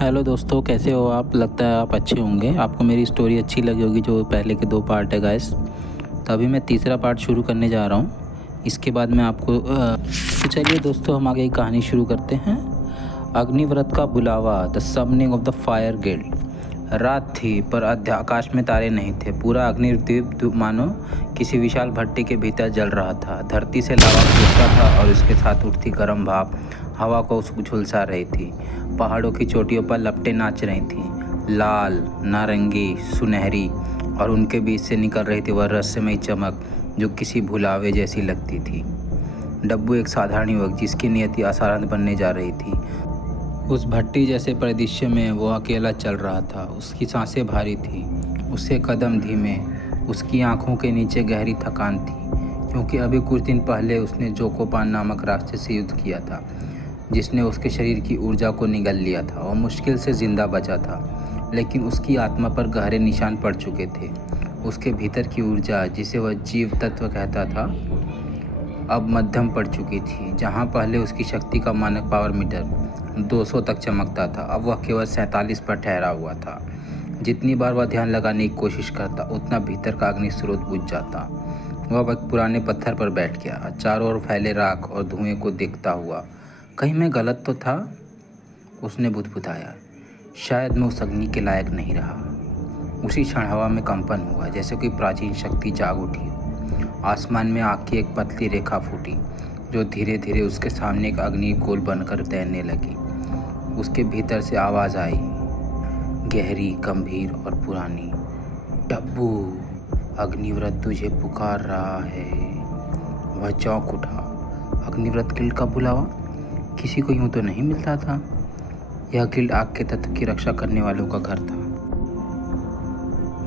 Hello दोस्तों, कैसे हो आप? लगता है आप अच्छे होंगे। आपको मेरी स्टोरी अच्छी लगी होगी जो पहले के 2 पार्ट है गाइस। तो अभी मैं तीसरा पार्ट शुरू करने जा रहा हूँ। इसके बाद मैं आपको तो चलिए दोस्तों, हम आगे कहानी शुरू करते हैं। अग्निव्रत का बुलावा, the summoning of the fire guild. रात थी पर आकाश में तारे नहीं थे। पूरा अग्निद्वीप मानो किसी विशाल भट्टी के भीतर जल रहा था। धरती से लावा फूटता था और उसके साथ उठती गर्म भाप हवा को झुलसा रही थी। पहाड़ों की चोटियों पर लपटें नाच रही थीं, लाल, नारंगी, सुनहरी, और उनके बीच से निकल रही थी वह रहस्यमयी चमक जो किसी भुलावे जैसी लगती थी। डब्बू एक साधारण युवक जिसकी नियति असाधारण बनने जा रही थी। उस भट्टी जैसे परिदृश्य में वो अकेला चल रहा था। उसकी सांसें भारी थी, उसके कदम धीमे, उसकी आंखों के नीचे गहरी थकान थी, क्योंकि अभी कुछ दिन पहले उसने जोकोपान नामक राक्षस से युद्ध किया था, जिसने उसके शरीर की ऊर्जा को निगल लिया था। वह मुश्किल से जिंदा बचा था, लेकिन उसकी आत्मा पर गहरे निशान पड़ चुके थे। उसके भीतर की ऊर्जा, जिसे वह जीव तत्व कहता था, अब मध्यम पड़ चुकी थी। जहां पहले उसकी शक्ति का मानक पावर मीटर 200 तक चमकता था, अब वह केवल 47 पर ठहरा हुआ था। जितनी बार वह ध्यान लगाने की कोशिश करता, उतना भीतर का अग्नि स्रोत बुझ जाता। वह एक पुराने पत्थर पर बैठ गया, चारों ओर फैले राख और धुएं को देखता हुआ। कहीं मैं गलत तो था? उसने बुदबुदाया। शायद मैं उस अग्नि के लायक नहीं रहा। उसी क्षण हवा में कंपन हुआ, जैसे कोई प्राचीन शक्ति जाग उठी। आसमान में आग की एक पतली रेखा फूटी, जो धीरे धीरे उसके सामने एक अग्नि गोल बनकर तैरने लगी। उसके भीतर से आवाज़ आई, गहरी, गंभीर और पुरानी। डब्बू, अग्निव्रत तुझे पुकार रहा है। वह चौंक उठा। अग्निव्रत गिल्ड का बुलावा? किसी को यूं तो नहीं मिलता था। यह गिल्ड आग के तत्व की रक्षा करने वालों का घर था।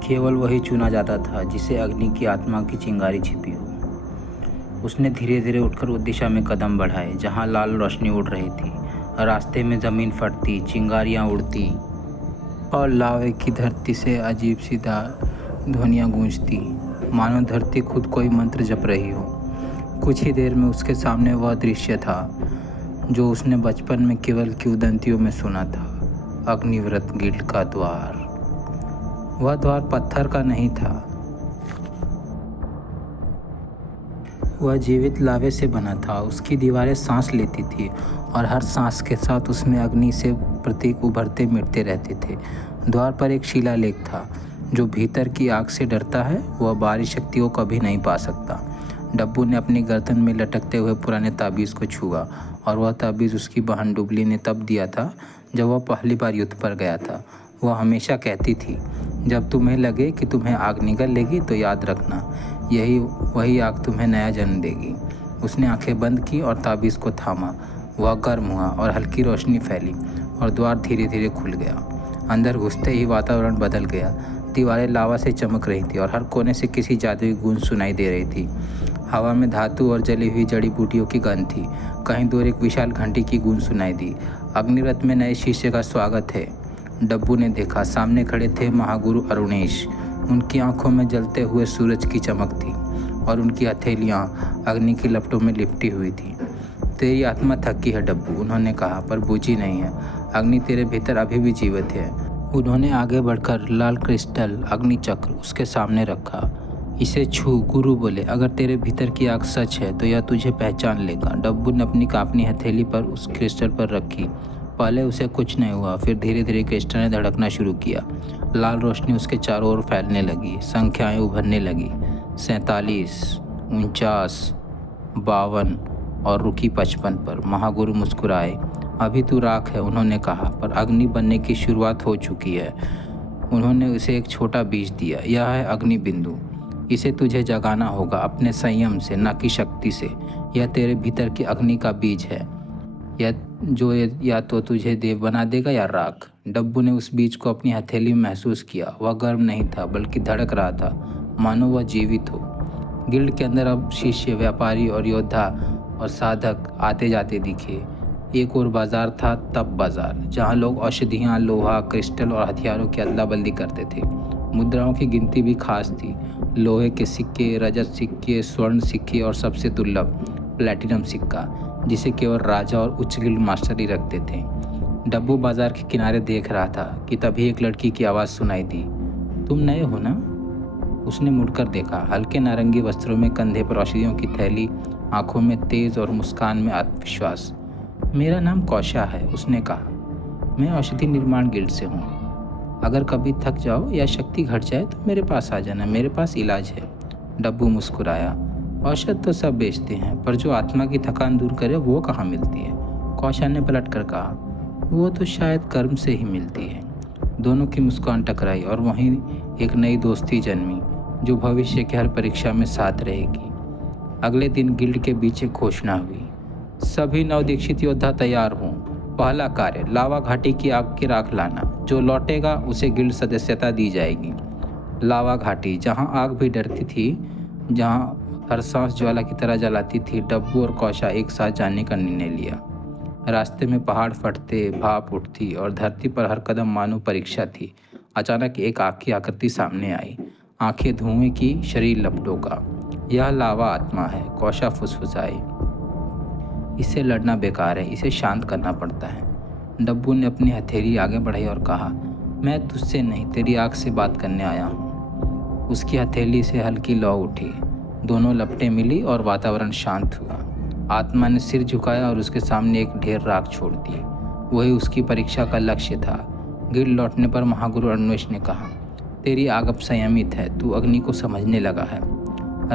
केवल वही चुना जाता था जिसे अग्नि की आत्मा की चिंगारी छिपी हो। उसने धीरे धीरे उठकर उस दिशा में कदम बढ़ाए जहां लाल रोशनी उड़ रही थी। रास्ते में जमीन फटती, चिंगारियां उड़ती और लावे की धरती से अजीब सी ध्वनियां गूंजती, मानो धरती खुद कोई मंत्र जप रही हो। कुछ ही देर में उसके सामने वह दृश्य था जो उसने बचपन में केवल किंवदंतियों में सुना था। अग्निव्रत गिल्ड का द्वार। वह द्वार पत्थर का नहीं था, वह जीवित लावे से बना था। उसकी दीवारें सांस लेती थी और हर सांस के साथ उसमें अग्नि से प्रतीक उभरते मिटते रहते थे। द्वार पर एक शिलालेख था, जो भीतर की आग से डरता है वह बाहरी शक्ति को कभी नहीं पा सकता। डब्बू ने अपनी गर्दन में लटकते हुए पुराने ताबीज़ को छुआ, और वह ताबीज़ उसकी बहन डुबली ने तब दिया था जब वह पहली बार युद्ध पर गया था। वह हमेशा कहती थी, जब तुम्हें लगे कि तुम्हें आग निगल लेगी तो याद रखना, वही आग तुम्हें नया जन्म देगी। उसने आंखें बंद की और ताबीज़ को थामा। वह गर्म हुआ और हल्की रोशनी फैली और द्वार धीरे धीरे खुल गया। अंदर घुसते ही वातावरण बदल गया। दीवारें लावा से चमक रही थी और हर कोने से किसी जादुई गूंज सुनाई दे रही थी। हवा में धातु और जली हुई जड़ी बूटियों की गंध थी। कहीं दूर एक विशाल घंटी की गूंज सुनाई दी। अग्निव्रत में नए शिष्य का स्वागत है। डब्बू ने देखा, सामने खड़े थे महागुरु अरुणेश। उनकी आंखों में जलते हुए सूरज की चमक थी और उनकी हथेलियां अग्नि की लपटों में लिपटी हुई थी। तेरी आत्मा थकी है डब्बू, उन्होंने कहा, पर बूझी नहीं है। अग्नि तेरे भीतर अभी भी जीवित है। उन्होंने आगे बढ़कर लाल क्रिस्टल अग्नि चक्र उसके सामने रखा। इसे छू, गुरु बोले। अगर तेरे भीतर की आग सच है तो यह तुझे पहचान लेगा। डब्बू ने अपनी कांपनी हथेली पर उस क्रिस्टल पर रखी। पहले उसे कुछ नहीं हुआ, फिर धीरे धीरे क्रिस्टल ने धड़कना शुरू किया। लाल रोशनी उसके चारों ओर फैलने लगी। संख्याएं उभरने लगी, 47, 49, 52 और रुकी 55 पर। महागुरु मुस्कुराए। अभी तू राख है, उन्होंने कहा, पर अग्नि बनने की शुरुआत हो चुकी है। उन्होंने उसे एक छोटा बीज दिया। यह है अग्नि बिंदु। इसे तुझे जगाना होगा अपने संयम से, न कि शक्ति से। यह तेरे भीतर की अग्नि का बीज है, या तो तुझे देव बना देगा या राख। डब्बू ने उस बीज को अपनी हथेली में महसूस किया। वह गर्म नहीं था, बल्कि धड़क रहा था, मानो वह जीवित हो। गिल्ड के अंदर अब शिष्य, व्यापारी और योद्धा और साधक आते जाते दिखे। एक और बाजार था, तब बाजार, जहाँ लोग औषधियाँ, लोहा, क्रिस्टल और हथियारों की अदला बदली करते थे। मुद्राओं की गिनती भी खास थी। लोहे के सिक्के, रजत सिक्के, स्वर्ण सिक्के और सबसे दुर्लभ प्लैटिनम सिक्का, जिसे केवल राजा और उच्च गिल्ड मास्टर ही रखते थे। डब्बू बाजार के किनारे देख रहा था कि तभी एक लड़की की आवाज़ सुनाई दी। तुम नए हो ना? उसने मुड़कर देखा। हल्के नारंगी वस्त्रों में, कंधे पर औषधियों की थैली, आंखों में तेज और मुस्कान में आत्मविश्वास। मेरा नाम कौशा है, उसने कहा। मैं औषधि निर्माण गिल्ड से हूँ। अगर कभी थक जाओ या शक्ति घट जाए तो मेरे पास आ जाना, मेरे पास इलाज है। डब्बू मुस्कुराया। औषध तो सब बेचते हैं, पर जो आत्मा की थकान दूर करे वो कहाँ मिलती है? कौशा ने पलट कर कहा। वो तो शायद कर्म से ही मिलती है। दोनों की मुस्कान टकराई और वहीं एक नई दोस्ती जन्मी जो भविष्य की हर परीक्षा में साथ रहेगी। अगले दिन गिल्ड के बीच एक घोषणा हुई। सभी नवदीक्षित योद्धा तैयार हों। पहला कार्य, लावा घाटी की आग की राख लाना। जो लौटेगा उसे गिल्ड सदस्यता दी जाएगी। लावा घाटी, जहां आग भी डरती थी, जहां हर सांस ज्वाला की तरह जलाती थी। डब्बू और कौशा एक साथ जाने का निर्णय लिया। रास्ते में पहाड़ फटते, भाप उठती और धरती पर हर कदम मानो परीक्षा थी। अचानक एक आग की आकृति सामने आई। आंखें धुएं की, शरीर लपटों का। यह लावा आत्मा है, कौशा फुसफुसाई। इससे लड़ना बेकार है, इसे शांत करना पड़ता है। डब्बू ने अपनी हथेली आगे बढ़ाई और कहा, मैं तुझसे नहीं, तेरी आग से बात करने आया हूँ। उसकी हथेली से हल्की लौ उठी। दोनों लपटें मिली और वातावरण शांत हुआ। आत्मा ने सिर झुकाया और उसके सामने एक ढेर राख छोड़ दी। वही उसकी परीक्षा का लक्ष्य था। गिल्ड लौटने पर महागुरु अरुणेश ने कहा, तेरी आग अब संयमित है, तू अग्नि को समझने लगा है।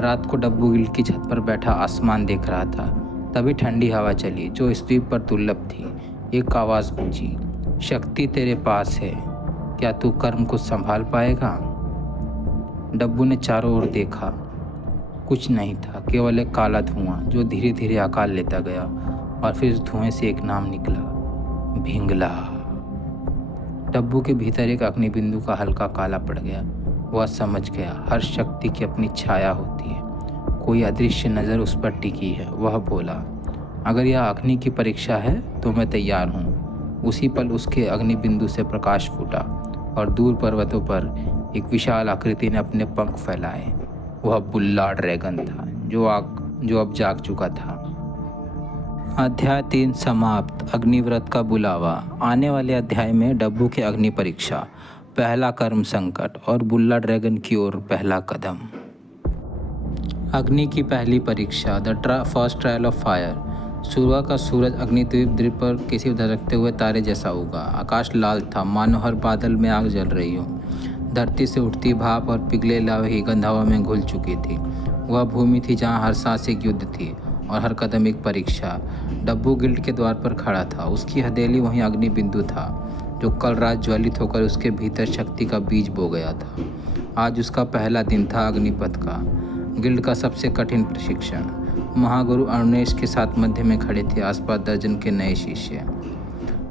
रात को डब्बू गिल्ड की छत पर बैठा आसमान देख रहा था। तभी ठंडी हवा चली जो इस द्वीप पर दुर्लभ थी। एक आवाज़ गूंजी, शक्ति तेरे पास है, क्या तू कर्म को संभाल पाएगा? डब्बू ने चारों ओर देखा। कुछ नहीं था, केवल एक काला धुआं जो धीरे धीरे आकार लेता गया और फिर इस धुएं से एक नाम निकला, भिंगला। डब्बू के भीतर एक अग्निबिंदु का हल्का काला पड़ गया। वह समझ गया, हर शक्ति की अपनी छाया होती है, कोई अदृश्य नज़र उस पर टिकी है। वह बोला, अगर यह अग्नि की परीक्षा है तो मैं तैयार हूँ। उसी पल उसके अग्निबिंदु से प्रकाश फूटा और दूर पर्वतों पर एक विशाल आकृति ने अपने पंख फैलाए। वह बुल्ला ड्रैगन था जो अब जाग चुका था। अध्याय 3 समाप्त। अग्निव्रत का बुलावा। आने वाले अध्याय में डब्बू के अग्नि परीक्षा, पहला कर्म संकट और बुल्ला ड्रैगन की ओर पहला कदम। अग्नि की पहली परीक्षा, the first trial of fire. सुबह का सूरज अग्निद्वीप पर किसी धधकते हुए तारे जैसा उगा। आकाश लाल था, मानो हर बादल में आग जल रही हो। धरती से उठती भाप और पिघले लावे की गंध हवा में घुल चुकी थी। वह भूमि थी जहाँ हर सांस एक युद्ध थी और हर कदम एक परीक्षा। डब्बू गिल्ड के द्वार पर खड़ा था। उसकी हथेली वहीं अग्नि बिंदु था जो कल रात ज्वलित होकर उसके भीतर शक्ति का बीज बो गया था। आज उसका पहला दिन था अग्निपथ का, गिल्ड का सबसे कठिन प्रशिक्षण। महागुरु अरुणेश के साथ मध्य में खड़े थे आसपास दर्जन के नए शिष्य।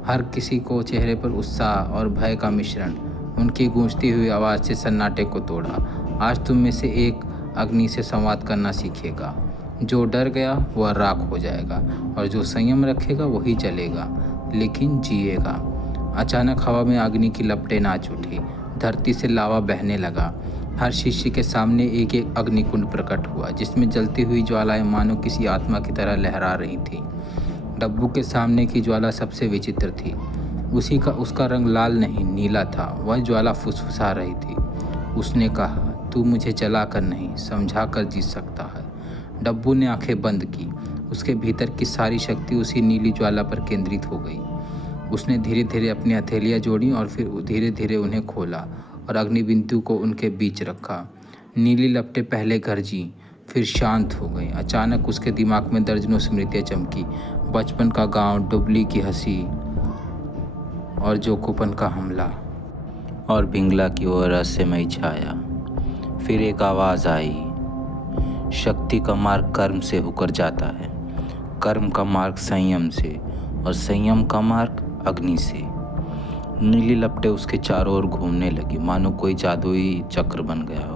हर किसी को चेहरे पर उत्साह और भय का मिश्रण। उनकी गूंजती हुई आवाज़ से सन्नाटे को तोड़ा। आज तुम में से एक अग्नि से संवाद करना सीखेगा। जो डर गया वह राख हो जाएगा और जो संयम रखेगा वही चलेगा, लेकिन जिएगा। अचानक हवा में अग्नि की लपटें नाच उठी। धरती से लावा बहने लगा। हर शिष्य के सामने एक एक अग्निकुंड प्रकट हुआ जिसमें जलती हुई ज्वालाएं मानो किसी आत्मा की तरह लहरा रही थीं। डब्बू के सामने की ज्वाला सबसे विचित्र थी। उसका रंग लाल नहीं, नीला था। वह ज्वाला फुसफुसा रही थी। उसने कहा, तू मुझे जलाकर नहीं, समझा कर जीत सकता है। डब्बू ने आंखें बंद की। उसके भीतर की सारी शक्ति उसी नीली ज्वाला पर केंद्रित हो गई। उसने धीरे धीरे अपनी हथेलियाँ जोड़ी और फिर धीरे धीरे उन्हें खोला और अग्निबिंदु को उनके बीच रखा। नीली लपटें पहले गरजी, फिर शांत हो गई। अचानक उसके दिमाग में दर्जनों स्मृतियाँ चमकी। बचपन का गांव, डुबली की हंसी और जोकोपन का हमला, और भिंगला की ओर रहस्यमयी छाया। फिर एक आवाज़ आई, शक्ति का मार्ग कर्म से होकर जाता है, कर्म का मार्ग संयम से, और संयम का मार्ग अग्नि से। नीली लपटें उसके चारों ओर घूमने लगी, मानो कोई जादुई चक्र बन गया हो।